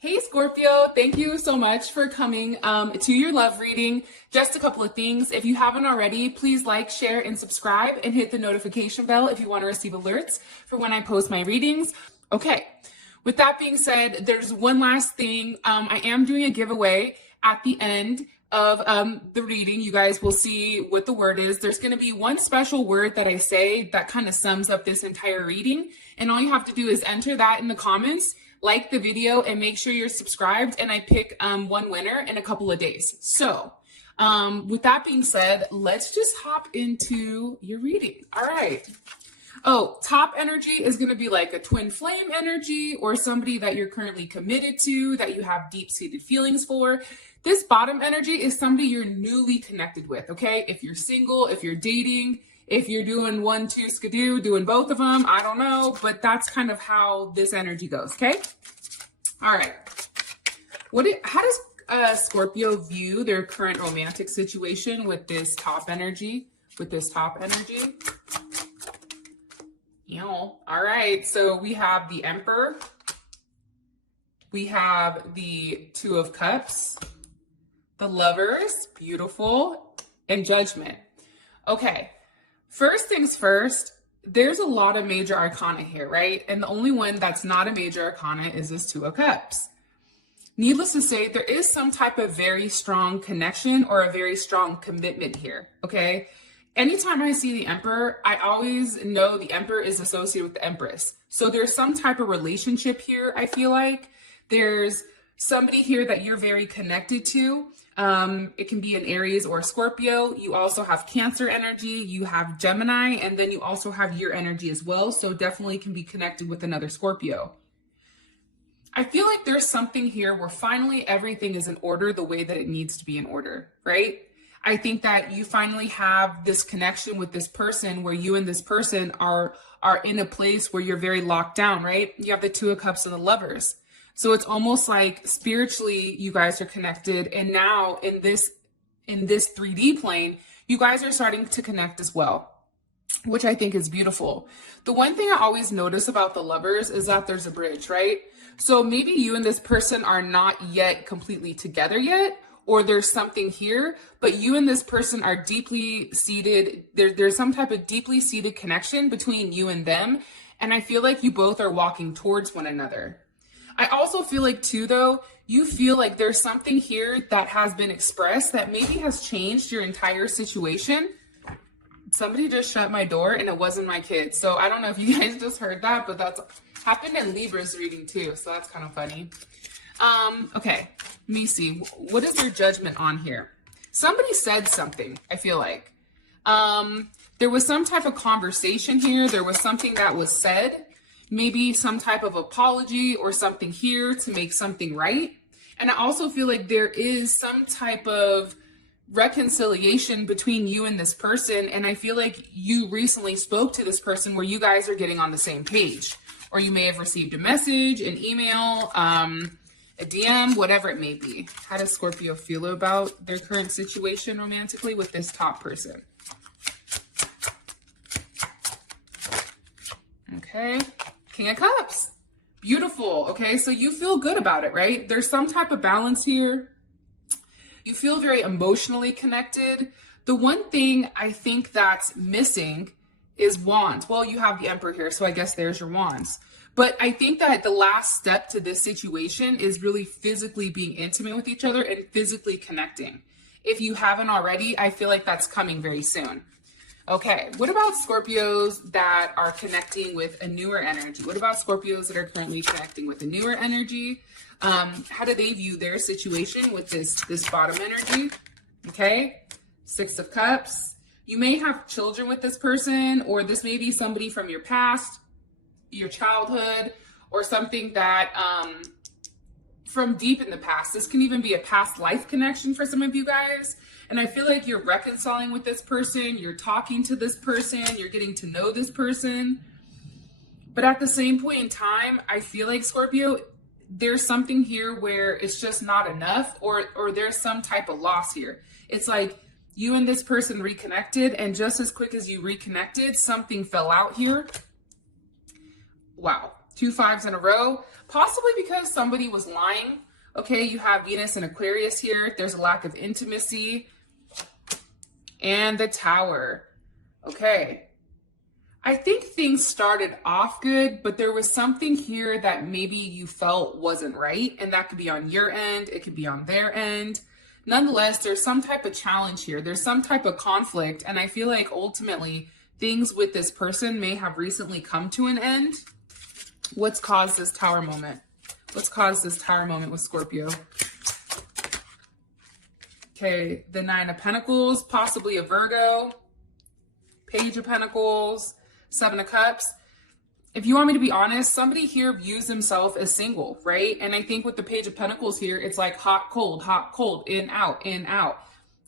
Hey Scorpio, thank you so much for coming to your love reading. Just a couple of things. If you haven't already, please like, share, and subscribe and hit the notification bell if you want to receive alerts for when I post my readings. Okay, with that being said, there's one last thing. I am doing a giveaway at the end of the reading. You guys will see what the word is. There's going to be one special word that I say that kind of sums up this entire reading. And all you have to do is enter that in the comments, like the video, and make sure you're subscribed, and I pick one winner in a couple of days. So with that being said, let's just hop into your reading. All right. Oh, top energy is going to be like a twin flame energy or somebody that you're currently committed to, that you have deep-seated feelings for. This bottom energy is somebody you're newly connected with, okay? If you're single, if you're dating, if you're doing 1, 2, skidoo, doing both of them, I don't know, but that's kind of how this energy goes, okay? All right. How does Scorpio view their current romantic situation with this top energy? All right, so we have the Emperor. We have the Two of Cups, the Lovers, beautiful, and Judgment. Okay. First things first, there's a lot of major arcana here, right? And the only one that's not a major arcana is this Two of Cups. Needless to say, there is some type of very strong connection or a very strong commitment here, okay? Anytime I see the Emperor, I always know the Emperor is associated with the Empress. So there's some type of relationship here, I feel like. There's somebody here that you're very connected to. It can be an Aries or a Scorpio. You also have Cancer energy, you have Gemini, and then you also have your energy as well. So definitely can be connected with another Scorpio. I feel like there's something here where finally everything is in order the way that it needs to be in order, right? I think that you finally have this connection with this person where you and this person are in a place where you're very locked down, right? You have the Two of Cups and the Lovers. So it's almost like spiritually you guys are connected. And now in this 3D plane, you guys are starting to connect as well, which I think is beautiful. The one thing I always notice about the Lovers is that there's a bridge, right? So maybe you and this person are not yet completely together yet, or there's something here, but you and this person are deeply seated. There's some type of deeply seated connection between you and them. And I feel like you both are walking towards one another. I also feel like too, though, you feel like there's something here that has been expressed that maybe has changed your entire situation. Somebody just shut my door and it wasn't my kid. So I don't know if you guys just heard that, but that's happened in Libra's reading too. So that's kind of funny. Okay, let me see. What is your judgment on here? Somebody said something, I feel like. There was some type of conversation here. There was something that was said. Maybe some type of apology or something here to make something right. And I also feel like there is some type of reconciliation between you and this person. And I feel like you recently spoke to this person where you guys are getting on the same page. Or you may have received a message, an email, a DM, whatever it may be. How does Scorpio feel about their current situation romantically with this top person? Okay. King of Cups. Beautiful. Okay, so you feel good about it, right? There's some type of balance here. You feel very emotionally connected. The one thing I think that's missing is wands. Well, you have the Emperor here, so I guess there's your wands. But I think that the last step to this situation is really physically being intimate with each other and physically connecting. If you haven't already, I feel like that's coming very soon. Okay, what about Scorpios that are connecting with a newer energy? What about Scorpios that are currently connecting with a newer energy? How do they view their situation with this bottom energy? Okay, Six of Cups. You may have children with this person, or this may be somebody from your past, your childhood, or something that from deep in the past. This can even be a past life connection for some of you guys. And I feel like you're reconciling with this person, you're talking to this person, you're getting to know this person. But at the same point in time, I feel like Scorpio, there's something here where it's just not enough, or there's some type of loss here. It's like you and this person reconnected, and just as quick as you reconnected, something fell out here. Wow. 2 5s in a row, possibly because somebody was lying. Okay, you have Venus and Aquarius here. There's a lack of intimacy. And the Tower. Okay. I think things started off good, but there was something here that maybe you felt wasn't right. And that could be on your end. It could be on their end. Nonetheless, there's some type of challenge here. There's some type of conflict. And I feel like ultimately things with this person may have recently come to an end. What's caused this Tower moment? What's caused this Tower moment with Scorpio? Okay, the 9 of Pentacles, possibly a Virgo. Page of Pentacles, 7 of Cups. If you want me to be honest, somebody here views themselves as single, right? And I think with the Page of Pentacles here, it's like hot, cold, in, out, in, out.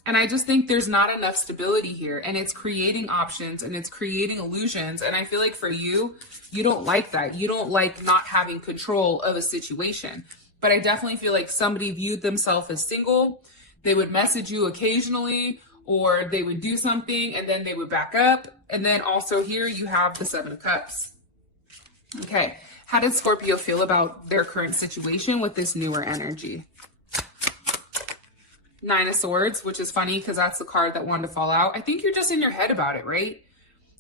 And I just think there's not enough stability here, and it's creating options and it's creating illusions. And I feel like for you, you don't like that. You don't like not having control of a situation. But I definitely feel like somebody viewed themselves as single. They would message you occasionally, or they would do something and then they would back up. And then also here you have the 7 of Cups. Okay, how did Scorpio feel about their current situation with this newer energy? 9 of Swords, which is funny because that's the card that wanted to fall out. I think you're just in your head about it, right?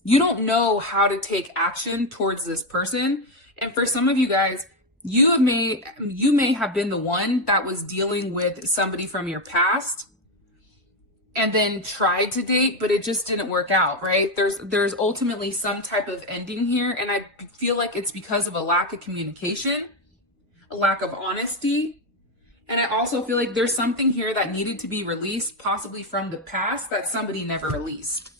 You don't know how to take action towards this person. And for some of you guys, you may have been the one that was dealing with somebody from your past and then tried to date, but it just didn't work out, right? There's ultimately some type of ending here. And I feel like it's because of a lack of communication, a lack of honesty. And I also feel like there's something here that needed to be released, possibly from the past, that somebody never released.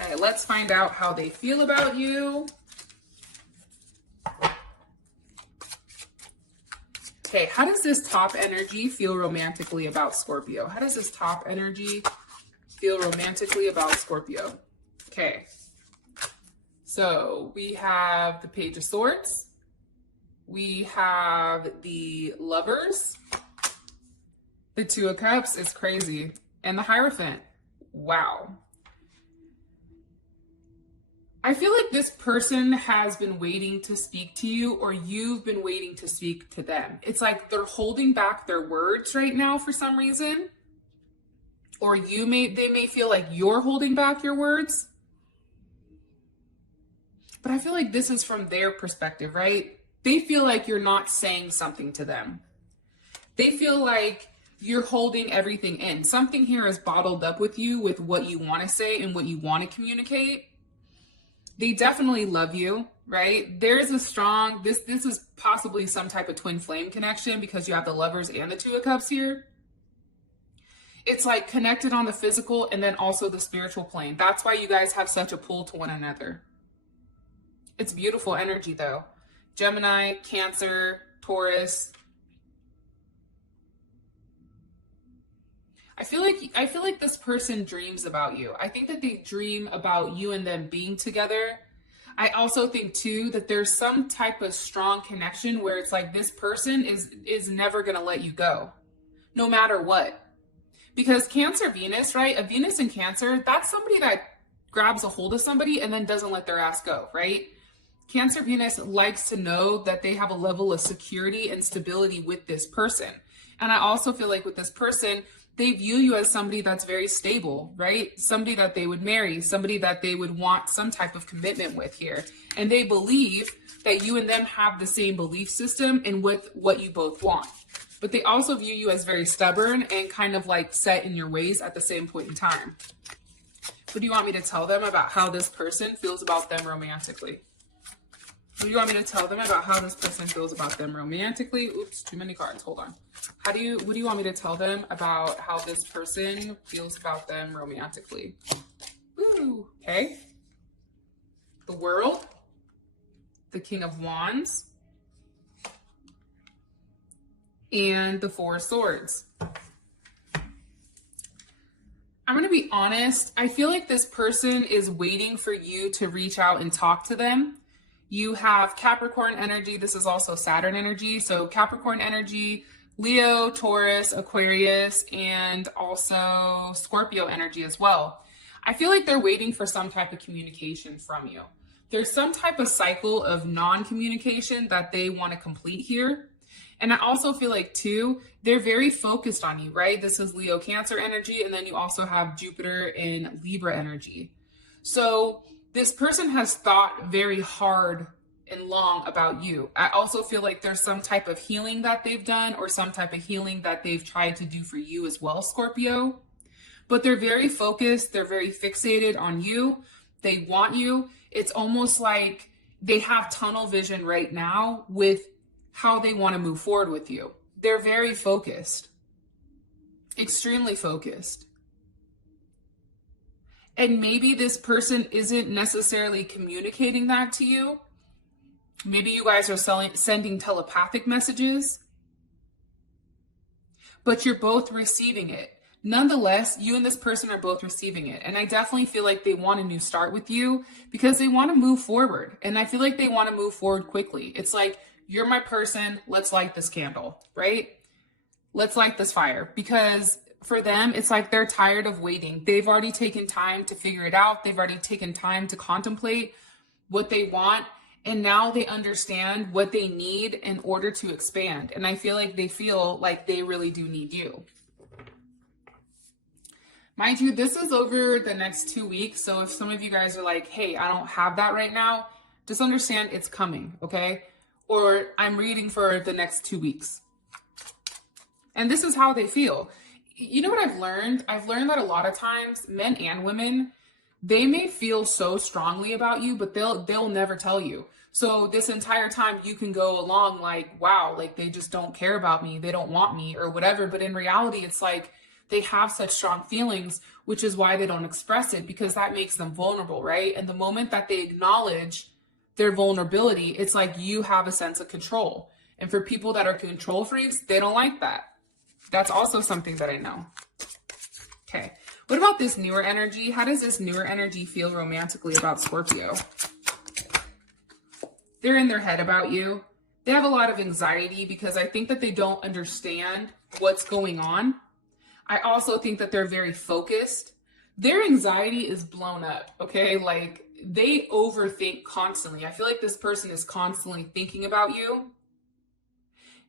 Okay, let's find out how they feel about you. Okay, how does this top energy feel romantically about Scorpio? How does this top energy feel romantically about Scorpio? Okay, so we have the Page of Swords. We have the Lovers. The 2 of Cups is crazy. And the Hierophant. Wow. I feel like this person has been waiting to speak to you, or you've been waiting to speak to them. It's like they're holding back their words right now for some reason. Or they may feel like you're holding back your words. But I feel like this is from their perspective, right? They feel like you're not saying something to them. They feel like you're holding everything in. Something here is bottled up with you, with what you want to say and what you want to communicate. They definitely love you, right? There's a strong, this is possibly some type of twin flame connection because you have the Lovers and the 2 of Cups here. It's like connected on the physical and then also the spiritual plane. That's why you guys have such a pull to one another. It's beautiful energy though. Gemini, Cancer, Taurus. I feel like this person dreams about you. I think that they dream about you and them being together. I also think too that there's some type of strong connection where it's like this person is never going to let you go, no matter what. Because Cancer Venus, right? A Venus in Cancer, that's somebody that grabs a hold of somebody and then doesn't let their ass go, right? Cancer Venus likes to know that they have a level of security and stability with this person. And I also feel like with this person, they view you as somebody that's very stable, right? Somebody that they would marry, somebody that they would want some type of commitment with here. And they believe that you and them have the same belief system and with what you both want. But they also view you as very stubborn and kind of like set in your ways at the same point in time. What do you want me to tell them about how this person feels about them romantically? What do you want me to tell them about how this person feels about them romantically? Oops, too many cards. Hold on. What do you want me to tell them about how this person feels about them romantically? Ooh, okay. The World, the King of Wands, and the 4 of Swords. I'm going to be honest. I feel like this person is waiting for you to reach out and talk to them. You have Capricorn energy. This is also Saturn energy. So Capricorn energy, Leo, Taurus, Aquarius, and also Scorpio energy as well. I feel like they're waiting for some type of communication from you. there's some type of cycle of non-communication that they want to complete here. And I also feel like too, they're very focused on you, right? This is Leo Cancer energy. And then you also have Jupiter in Libra energy. So this person has thought very hard and long about you. I also feel like there's some type of healing that they've done or some type of healing that they've tried to do for you as well, Scorpio. But they're very focused. They're very fixated on you. They want you. It's almost like they have tunnel vision right now with how they want to move forward with you. They're very focused, extremely focused. And maybe this person isn't necessarily communicating that to you. Maybe you guys are sending telepathic messages, but you're both receiving it. Nonetheless, you and this person are both receiving it. And I definitely feel like they want a new start with you because they want to move forward. And I feel like they want to move forward quickly. It's like, you're my person. Let's light this candle, right? Let's light this fire. Because for them, it's like they're tired of waiting. They've already taken time to figure it out. They've already taken time to contemplate what they want. And now they understand what they need in order to expand. And I feel like they really do need you. Mind you, this is over the next 2 weeks. So if some of you guys are like, hey, I don't have that right now, just understand it's coming, okay? Or I'm reading for the next 2 weeks. And this is how they feel. You know what I've learned? I've learned that a lot of times, men and women, they may feel so strongly about you, but they'll never tell you. So this entire time you can go along like, wow, like they just don't care about me. They don't want me or whatever. But in reality, it's like they have such strong feelings, which is why they don't express it, because that makes them vulnerable, right? And the moment that they acknowledge their vulnerability, it's like you have a sense of control. And for people that are control freaks, they don't like that. That's also something that I know. Okay. What about this newer energy? How does this newer energy feel romantically about Scorpio? They're in their head about you. They have a lot of anxiety because I think that they don't understand what's going on. I also think that they're very focused. Their anxiety is blown up, okay? Like they overthink constantly. I feel like this person is constantly thinking about you.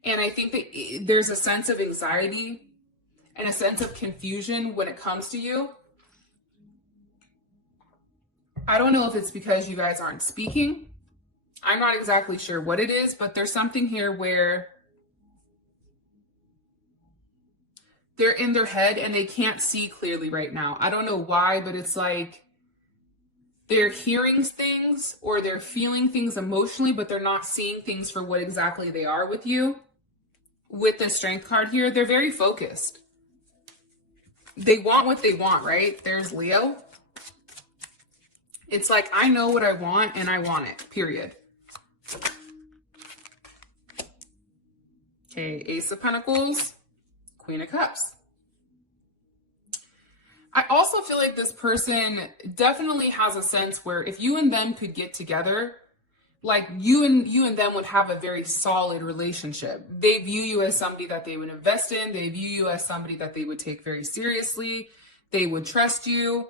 And I think that there's a sense of anxiety and a sense of confusion when it comes to you. I don't know if it's because you guys aren't speaking. I'm not exactly sure what it is, but there's something here where they're in their head and they can't see clearly right now. I don't know why, but it's like they're hearing things or they're feeling things emotionally, but they're not seeing things for what exactly they are with you. With the Strength card here, they're very focused. They want what they want, right? There's Leo. It's like, I know what I want and I want it, period. Okay, Ace of Pentacles, Queen of Cups. I also feel like this person definitely has a sense where if you and them could get together, like you and them would have a very solid relationship. They view you as somebody that they would invest in. They view you as somebody that they would take very seriously. They would trust you.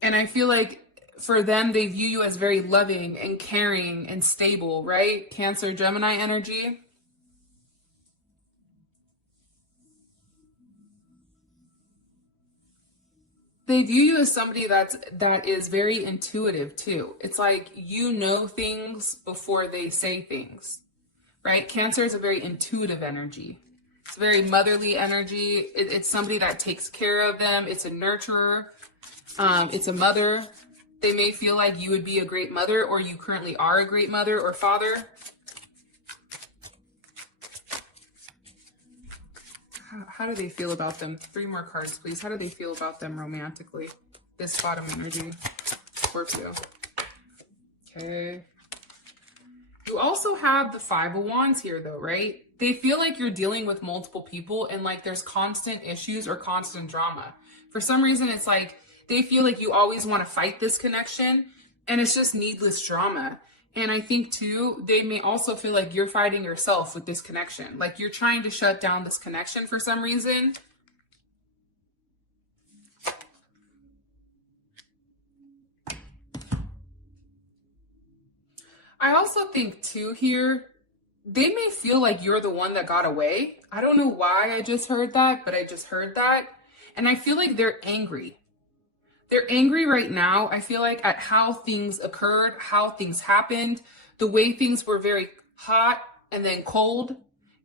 And I feel like for them, they view you as very loving and caring and stable, right? Cancer, Gemini energy. They view you as somebody that is very intuitive too. It's like you know things before they say things, right? Cancer is a very intuitive energy. It's a very motherly energy. It's somebody that takes care of them. It's a nurturer. It's a mother. They may feel like you would be a great mother or you currently are a great mother or father. How do they feel about them? 3 more cards, please. How do they feel about them romantically? This bottom energy, Scorpio. Okay. You also have the 5 of Wands here though, right? They feel like you're dealing with multiple people and like there's constant issues or constant drama. For some reason, it's like they feel like you always want to fight this connection and it's just needless drama. And I think too, they may also feel like you're fighting yourself with this connection. Like you're trying to shut down this connection for some reason. I also think too here, they may feel like you're the one that got away. I don't know why I just heard that, but I just heard that. And I feel like they're angry. They're angry right now, I feel like, at how things occurred, how things happened, the way things were very hot and then cold,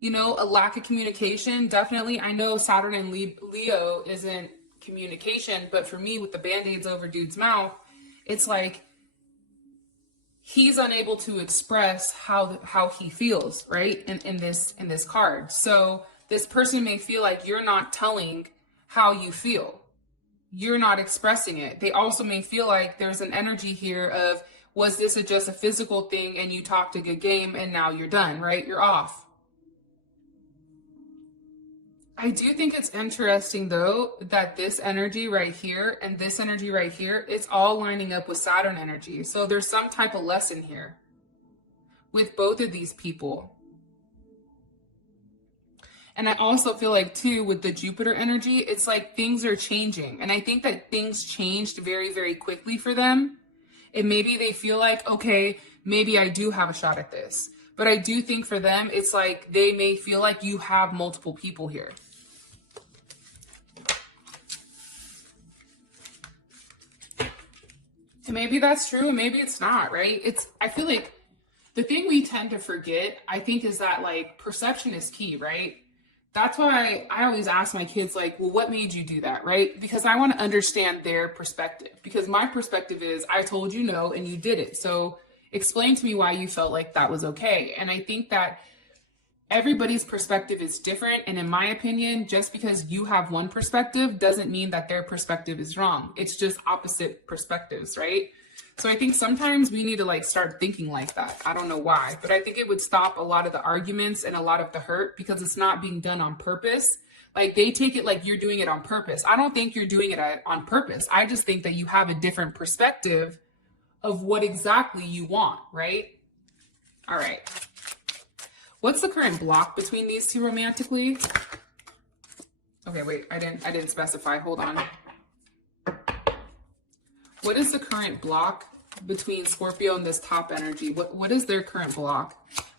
you know, a lack of communication. Definitely, I know Saturn and Leo isn't communication, but for me, with the band-aids over dude's mouth, it's like he's unable to express how he feels, right? In this card. So this person may feel like you're not telling how you feel. You're not expressing it. They also may feel like there's an energy here of, was this just a physical thing and you talked a good game and now you're done, right? You're off. I do think it's interesting though that this energy right here and this energy right here, it's all lining up with Saturn energy. So there's some type of lesson here with both of these people. And I also feel like too, with the Jupiter energy, it's like things are changing. And I think that things changed very, very quickly for them. And maybe they feel like, okay, maybe I do have a shot at this. But I do think for them, it's like they may feel like you have multiple people here. And maybe that's true and maybe it's not, right? I feel like the thing we tend to forget, I think, is that like perception is key, right? That's why I always ask my kids, like, well, what made you do that, right? Because I want to understand their perspective. Because my perspective is, I told you no and you did it. So explain to me why you felt like that was okay. And I think that everybody's perspective is different. And in my opinion, just because you have one perspective doesn't mean that their perspective is wrong. It's just opposite perspectives, right? So I think sometimes we need to like start thinking like that. I don't know why, but I think it would stop a lot of the arguments and a lot of the hurt because it's not being done on purpose. Like they take it like you're doing it on purpose. I don't think you're doing it on purpose. I just think that you have a different perspective of what exactly you want, right? All right. What's the current block between these two romantically? Okay, wait, I didn't specify. Hold on. What is the current block between Scorpio and this top energy? What is their current block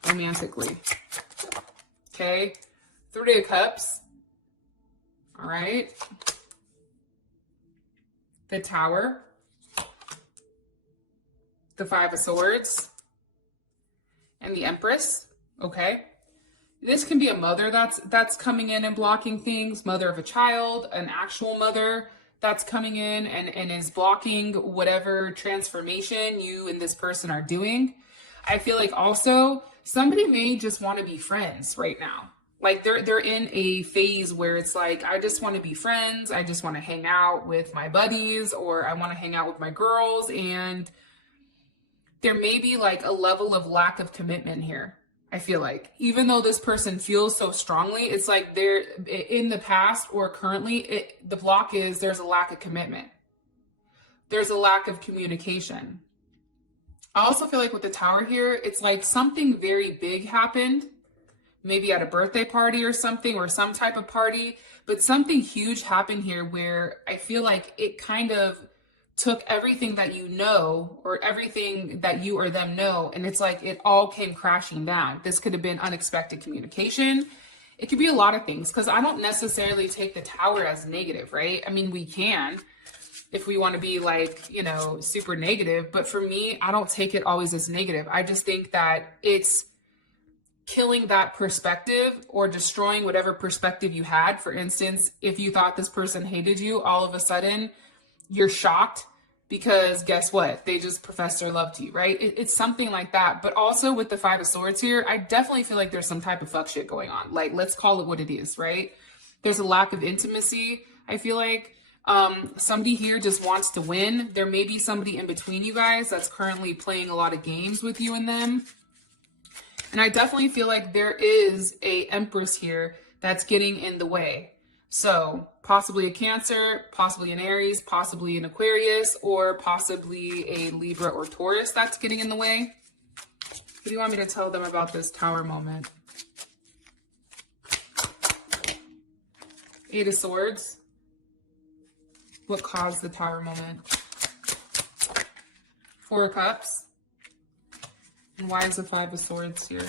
romantically? Okay. 3 of Cups. All right. The Tower. The 5 of Swords. And the Empress. Okay. This can be a mother that's coming in and blocking things. Mother of a child, an actual mother that's coming in and is blocking whatever transformation you and this person are doing. I feel like also somebody may just want to be friends right now. Like they're in a phase where it's like, I just want to be friends. I just want to hang out with my buddies, or I want to hang out with my girls. And there may be like a level of lack of commitment here. I feel like even though this person feels so strongly, it's like they're in the past or currently, the block is there's a lack of commitment. There's a lack of communication. I also feel like with the Tower here, it's like something very big happened, maybe at a birthday party or something, or some type of party, but something huge happened here where I feel like it kind of took everything that you know, or everything that you or them know, and it's like it all came crashing down. This could have been unexpected communication. It could be a lot of things, because I don't necessarily take the Tower as negative, right? I mean, we can, if we want to be like, you know, super negative, but for me, I don't take it always as negative. I just think that it's killing that perspective or destroying whatever perspective you had. For instance, if you thought this person hated you, all of a sudden you're shocked because guess what? They just professed their love to you, right? It's something like that. But also with the 5 of Swords here, I definitely feel like there's some type of fuck shit going on. Like, let's call it what it is, right? There's a lack of intimacy. I feel like somebody here just wants to win. There may be somebody in between you guys that's currently playing a lot of games with you and them. And I definitely feel like there is a Empress here that's getting in the way. So possibly a Cancer, possibly an Aries, possibly an Aquarius, or possibly a Libra or Taurus that's getting in the way. What do you want me to tell them about this Tower moment? 8 of Swords. What caused the Tower moment? 4 of Cups. And why is the Five of Swords here?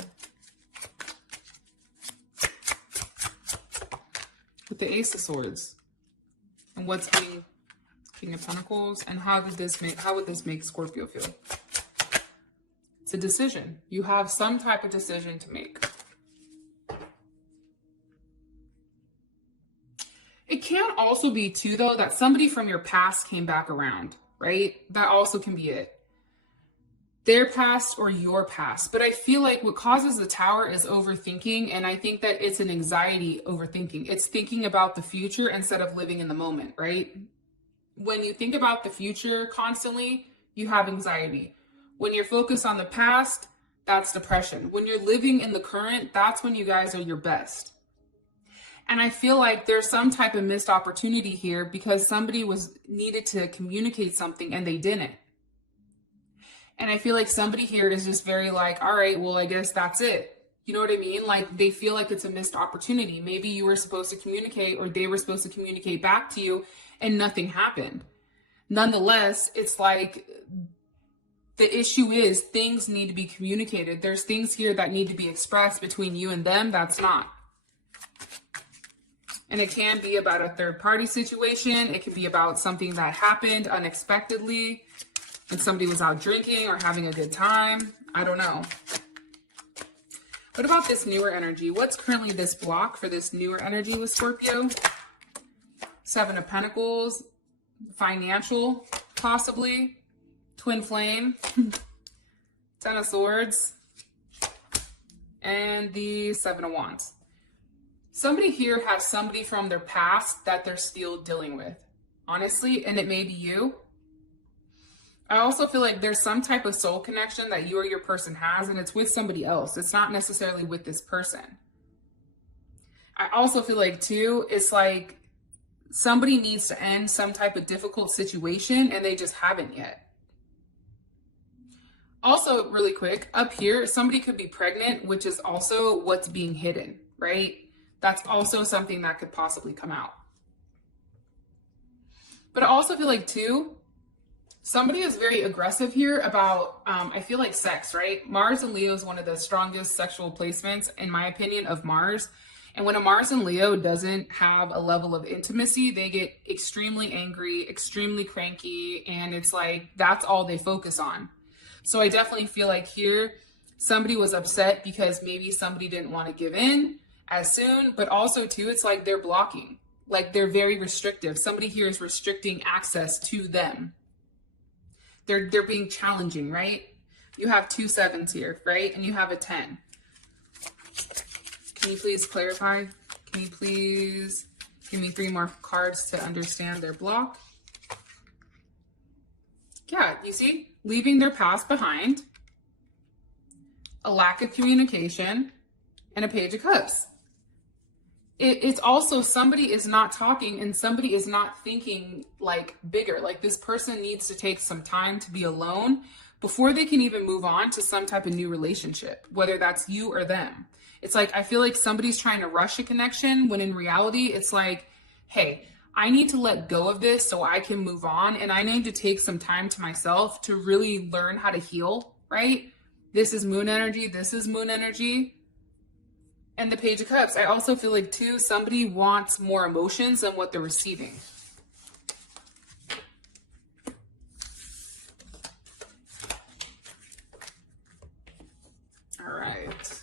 With the Ace of Swords. And what's King of Pentacles? And how would this make Scorpio feel? It's a decision. You have some type of decision to make. It can also be too, though, that somebody from your past came back around, right? That also can be it. Their past or your past. But I feel like what causes the Tower is overthinking. And I think that it's an anxiety overthinking. It's thinking about the future instead of living in the moment, right? When you think about the future constantly, you have anxiety. When you're focused on the past, that's depression. When you're living in the current, that's when you guys are your best. And I feel like there's some type of missed opportunity here because somebody needed to communicate something and they didn't. And I feel like somebody here is just very like, all right, well, I guess that's it. You know what I mean? Like they feel like it's a missed opportunity. Maybe you were supposed to communicate or they were supposed to communicate back to you and nothing happened. Nonetheless, it's like the issue is things need to be communicated. There's things here that need to be expressed between you and them. That's not. And it can be about a third party situation. It could be about something that happened unexpectedly and somebody was out drinking or having a good time. I don't know. What about this newer energy? What's currently this block for this newer energy with Scorpio? Seven of Pentacles, financial, possibly, twin flame, Ten of Swords, and the Seven of Wands. Somebody here has somebody from their past that they're still dealing with, honestly, and it may be you. I also feel like there's some type of soul connection that you or your person has, and it's with somebody else. It's not necessarily with this person. I also feel like, too, it's like somebody needs to end some type of difficult situation, and they just haven't yet. Also, really quick, up here, somebody could be pregnant, which is also what's being hidden, right? That's also something that could possibly come out. But I also feel like, too, somebody is very aggressive here about, I feel like sex, right? Mars and Leo is one of the strongest sexual placements, in my opinion, of Mars. And when a Mars and Leo doesn't have a level of intimacy, they get extremely angry, extremely cranky, and it's like, that's all they focus on. So I definitely feel like here, somebody was upset because maybe somebody didn't want to give in as soon, but also too, it's like they're blocking, like they're very restrictive. Somebody here is restricting access to them. They're being challenging, right? You have 2 sevens here, right? And you have a 10. Can you please clarify? Can you please give me 3 more cards to understand their block? Yeah, you see, leaving their past behind, a lack of communication, and a Page of Cups. It's also somebody is not talking and somebody is not thinking like bigger. Like this person needs to take some time to be alone before they can even move on to some type of new relationship, whether that's you or them. It's like, I feel like somebody's trying to rush a connection when in reality, it's like, hey, I need to let go of this so I can move on. And I need to take some time to myself to really learn how to heal, right? This is moon energy. This is moon energy. And the Page of Cups, I also feel like, too, somebody wants more emotions than what they're receiving. All right.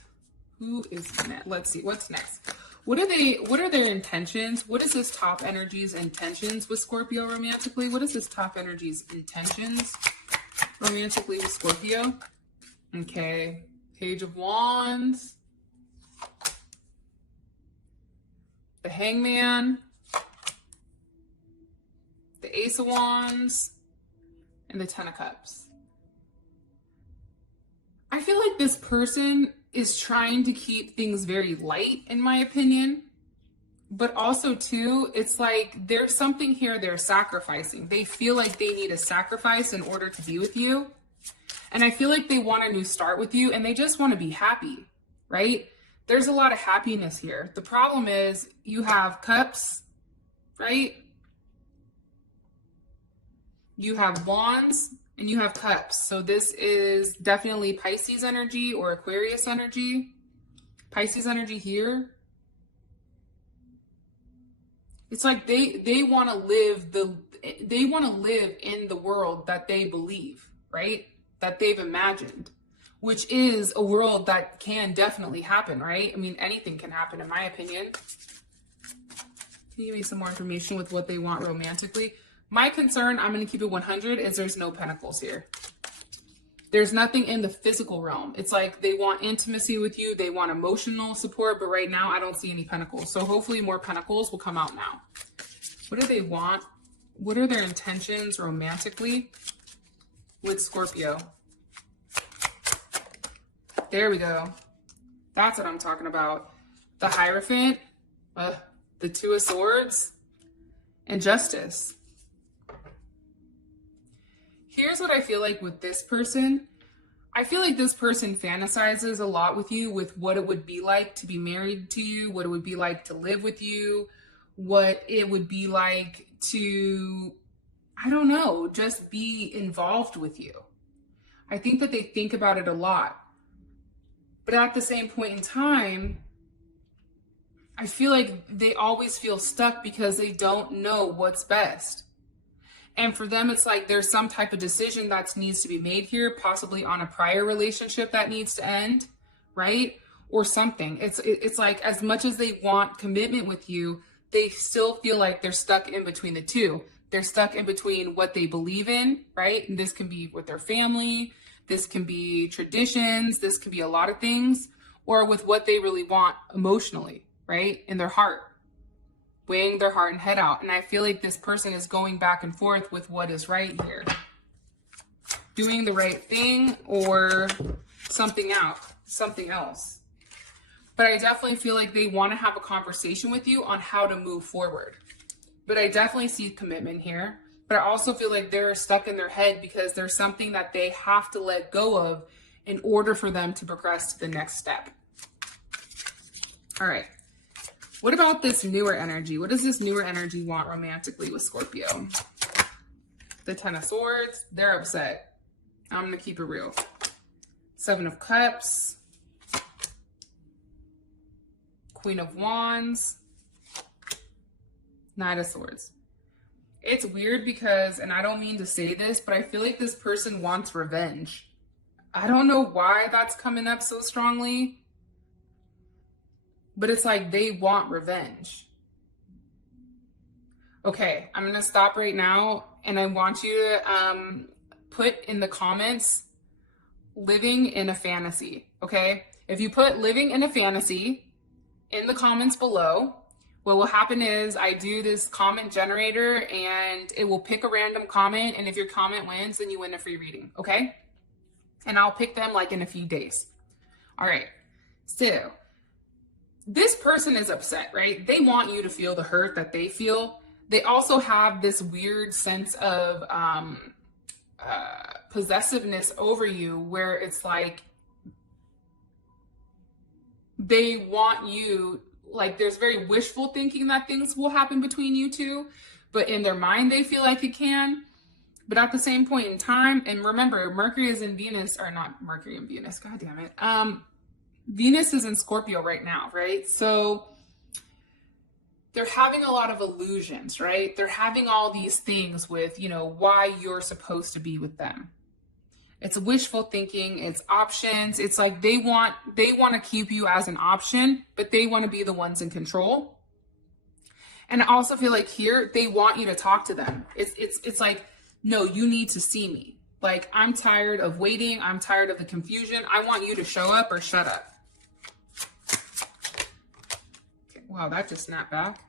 Who is next? Let's see. What's next? What are their intentions? What is this top energy's intentions with Scorpio romantically? What is this top energy's intentions romantically with Scorpio? Okay. Page of Wands. The Hangman, the Ace of Wands, and the Ten of Cups. I feel like this person is trying to keep things very light, in my opinion. But also, too, it's like there's something here they're sacrificing. They feel like they need a sacrifice in order to be with you. And I feel like they want a new start with you, and they just want to be happy, right? There's a lot of happiness here. The problem is you have Cups, right? You have Wands, And you have cups. So this is definitely Pisces energy or Aquarius energy. Pisces energy here. It's like they want to live in the world that they believe, right? That they've imagined, which is a world that can definitely happen, right? I mean, anything can happen in my opinion. Can you give me some more information with what they want romantically? My concern, I'm going to keep it 100, is there's no pentacles here. There's nothing in the physical realm. It's like they want intimacy with you. They want emotional support. But right now, I don't see any pentacles. So hopefully more pentacles will come out now. What do they want? What are their intentions romantically with Scorpio? There we go. That's what I'm talking about. The Hierophant, the Two of Swords, and Justice. Here's what I feel like with this person. I feel like this person fantasizes a lot with you with what it would be like to be married to you, what it would be like to live with you, what it would be like to, I don't know, just be involved with you. I think that they think about it a lot. But at the same point in time, I feel like they always feel stuck because they don't know what's best. And for them, it's like there's some type of decision that needs to be made here, possibly on a prior relationship that needs to end, right? Or something. It's like as much as they want commitment with you, they still feel like they're stuck in between the two. They're stuck in between what they believe in, right? And this can be with their family. This can be traditions. This can be a lot of things. Or with what they really want emotionally, right? In their heart. Weighing their heart and head out. And I feel like this person is going back and forth with what is right here. Doing the right thing or something else. But I definitely feel like they want to have a conversation with you on how to move forward. But I definitely see commitment here. But I also feel like they're stuck in their head because there's something that they have to let go of in order for them to progress to the next step. All right. What about this newer energy? What does this newer energy want romantically with Scorpio? The Ten of Swords, they're upset. I'm going to keep it real. Seven of Cups. Queen of Wands. Knight of Swords. It's weird because, and I don't mean to say this, but I feel like this person wants revenge. I don't know why that's coming up so strongly. But it's like they want revenge. Okay, I'm going to stop right now. And I want you to put in the comments, living in a fantasy. Okay? If you put living in a fantasy in the comments below, what will happen is I do this comment generator and it will pick a random comment. And if your comment wins, then you win a free reading. Okay? And I'll pick them like in a few days. All right. So this person is upset, right? They want you to feel the hurt that they feel. They also have this weird sense of possessiveness over you where it's like they want you, like there's very wishful thinking that things will happen between you two, but in their mind they feel like it can. But at the same point in time, and remember, Mercury is in Venus, or not Mercury and Venus, god damn it. Venus is in Scorpio right now, right? So they're having a lot of illusions, right? They're having all these things with, you know, why you're supposed to be with them. It's wishful thinking, it's options. It's like they want to keep you as an option, but they want to be the ones in control. And I also feel like here they want you to talk to them. It's like, no, you need to see me. Like, I'm tired of waiting. I'm tired of the confusion. I want you to show up or shut up. Okay, wow, that just snapped back.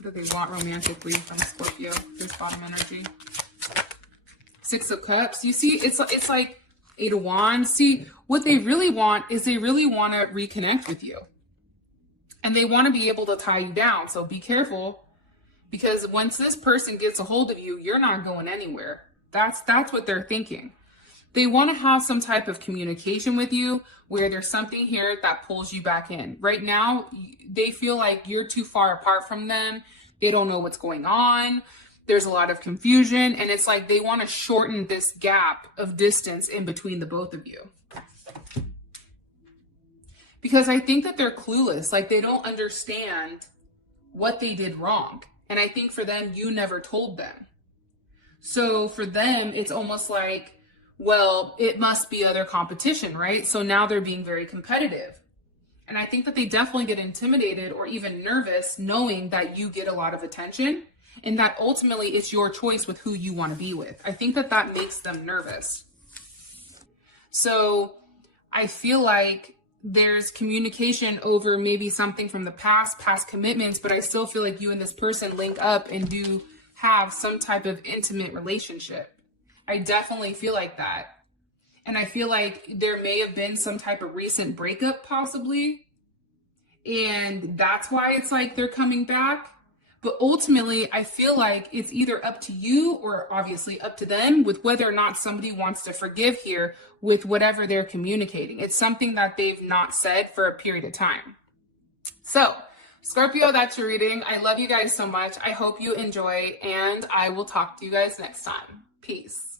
What do they want romantically from Scorpio? This bottom energy. Six of Cups. You see, it's like Eight of Wands. See, what they really want is they really want to reconnect with you. And they want to be able to tie you down. So be careful, because once this person gets a hold of you, you're not going anywhere. That's what they're thinking. They want to have some type of communication with you where there's something here that pulls you back in. Right now, they feel like you're too far apart from them. They don't know what's going on. There's a lot of confusion, and it's like they want to shorten this gap of distance in between the both of you. Because I think that they're clueless, like they don't understand what they did wrong. And I think for them, you never told them. So for them, it's almost like, well, it must be other competition, right? So now they're being very competitive. And I think that they definitely get intimidated or even nervous knowing that you get a lot of attention and that ultimately it's your choice with who you want to be with. I think that that makes them nervous. So I feel like there's communication over maybe something from the past commitments, but I still feel like you and this person link up and do have some type of intimate relationship. I definitely feel like that. And I feel like there may have been some type of recent breakup possibly. And that's why it's like they're coming back. But ultimately, I feel like it's either up to you or obviously up to them with whether or not somebody wants to forgive here with whatever they're communicating. It's something that they've not said for a period of time. So, Scorpio, that's your reading. I love you guys so much. I hope you enjoy, and I will talk to you guys next time. Peace.